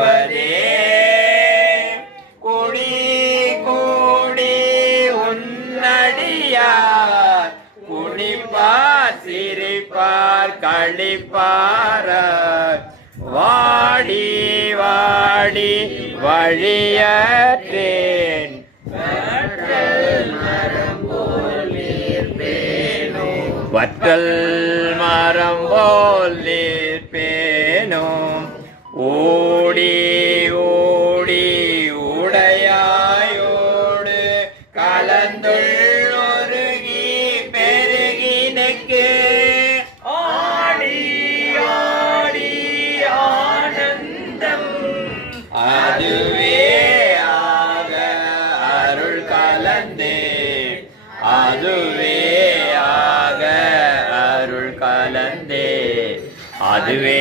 வருவதே குடி கூடி உன்னடியார். குனிப்பார் சிரிப்பார் கழிப்பார் வாடி வாடி வழியற்றேன். வற்றல் மரம் போல் நிற்பேனும் ஓடி ஓடி உடையாயோடு கலந்துள்ளொருகி பெருகினுக்கு ஆடி ஆடி ஆனந்தம். அதுவே ஆக அருள் கலந்தே அதுவே ஆக அருள் கலந்தே அதுவே